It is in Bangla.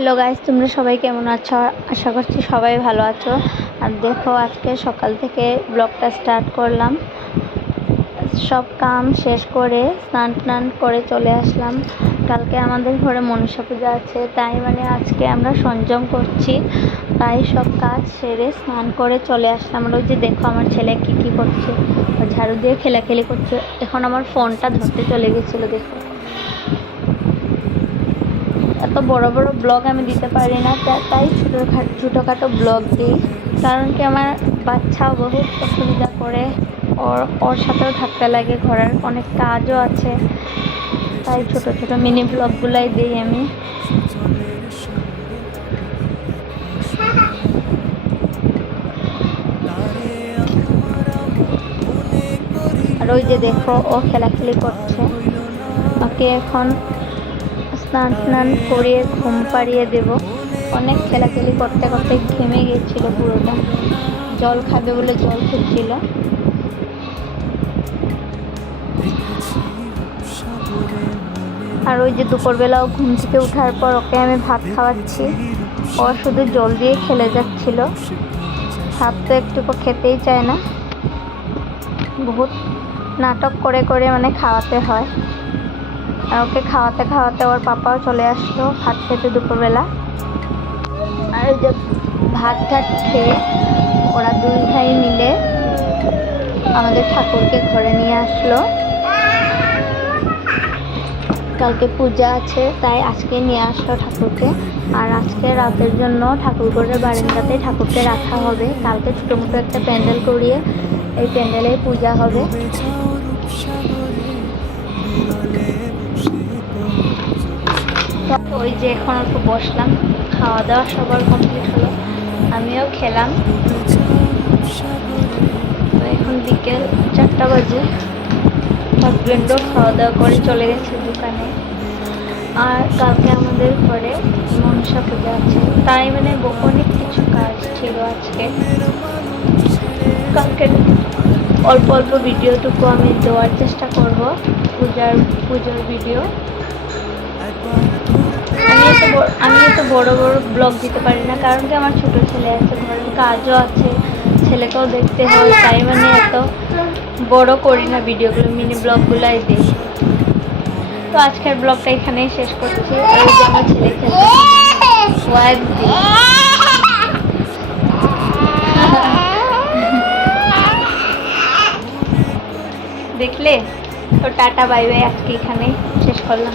হ্যালো গাইস, তোমরা সবাই কেমন আছো? আশা করছি সবাই ভালো আছো। আর দেখো, আজকে সকাল থেকে ব্লগটা স্টার্ট করলাম। সব কাম শেষ করে স্নান করে চলে আসলাম। কালকে আমাদের ঘরে মনসা পূজা আছে, তাই আজকে আমরা সংযম করছি। তাই সব কাজ সেরে স্নান করে চলে আসলাম। আর ওই যে দেখো, আমার ছেলে কি করছে, ঝাড়ু দিয়ে খেলাখেলি করছে। এখন আমার ফোনটা ধরতে চলে গেছিলো। দেখো, এত বড় বড় ব্লগ আমি দিতে পারি না, তাই ছোটোখাটো ব্লগ দিই। কারণ কি, আমার বাচ্চাও বহুত অসুবিধা করে, ওর সাথেও থাকতে লাগে, ঘরের অনেক কাজও আছে, তাই ছোট মিনি ব্লগগুলাই দিই আমি। আর ওই যে দেখো, ও খেলাখেলি করছে। ওকে এখন স্নান করিয়ে ঘুম পাড়িয়ে দেব। অনেক খেলাখেলি করতে করতে ঘেমে গিয়েছিল পুরোটা। জল খাবে বলে জল খুঁজছিল। আর ওই যে দুপুরবেলাও ঘুম থেকে ওঠার পর ওকে আমি ভাত খাওয়াচ্ছি। ও শুধু জল দিয়ে খেলে যাচ্ছিল, ভাত তো একটুকু খেতেই চায় না। বহুত নাটক করে খাওয়াতে হয়। আর ওকে খাওয়াতে ওর পাপাও চলে আসলো ভাত খেতে দুপুরবেলা। আর ওই যে ভাত খেয়ে ওরা দুই ভাই মিলে আমাদের ঠাকুরকে ঘরে নিয়ে আসলো। কালকে পূজা আছে, তাই আজকে নিয়ে আসলো ঠাকুরকে। আর আজকে রাতের জন্য ঠাকুর ঘরের বারান্দাতে ঠাকুরকে রাখা হবে। কালকে ছোটো মোটো একটা প্যান্ডেল করিয়ে এই প্যান্ডেলে পূজা হবে। ওই যে এখন অল্প বসলাম, খাওয়া দাওয়া সবার কমপ্লিট হলো, আমিও খেলাম। তো এখন বিকেল 4টা বাজে। হাজব্যান্ডও খাওয়া দাওয়া করে চলে গেছে দোকানে। আর কালকে আমাদের ঘরে মনসা পূজা আছে, তাই অনেক কিছু কাজ ছিল আজকে। কালকে অল্প ভিডিওটুকু আমি দেওয়ার চেষ্টা করব, পুজোর ভিডিও। আমি এত বড় ব্লগ দিতে পারি না, কারণ কি আমার ছোট ছেলে আছে, ঘরের কাজও আছে, ছেলেকেও দেখতে হয়। তাই এত বড় করি না ভিডিওগুলো, মিনি ব্লগগুলাই দিই। তো আজকের ব্লগটা এখানেই শেষ করছি। আর ওই যে আমার ছেলে দেখলে তো। টাটা বাই বাই, আজকে এখানেই শেষ করলাম।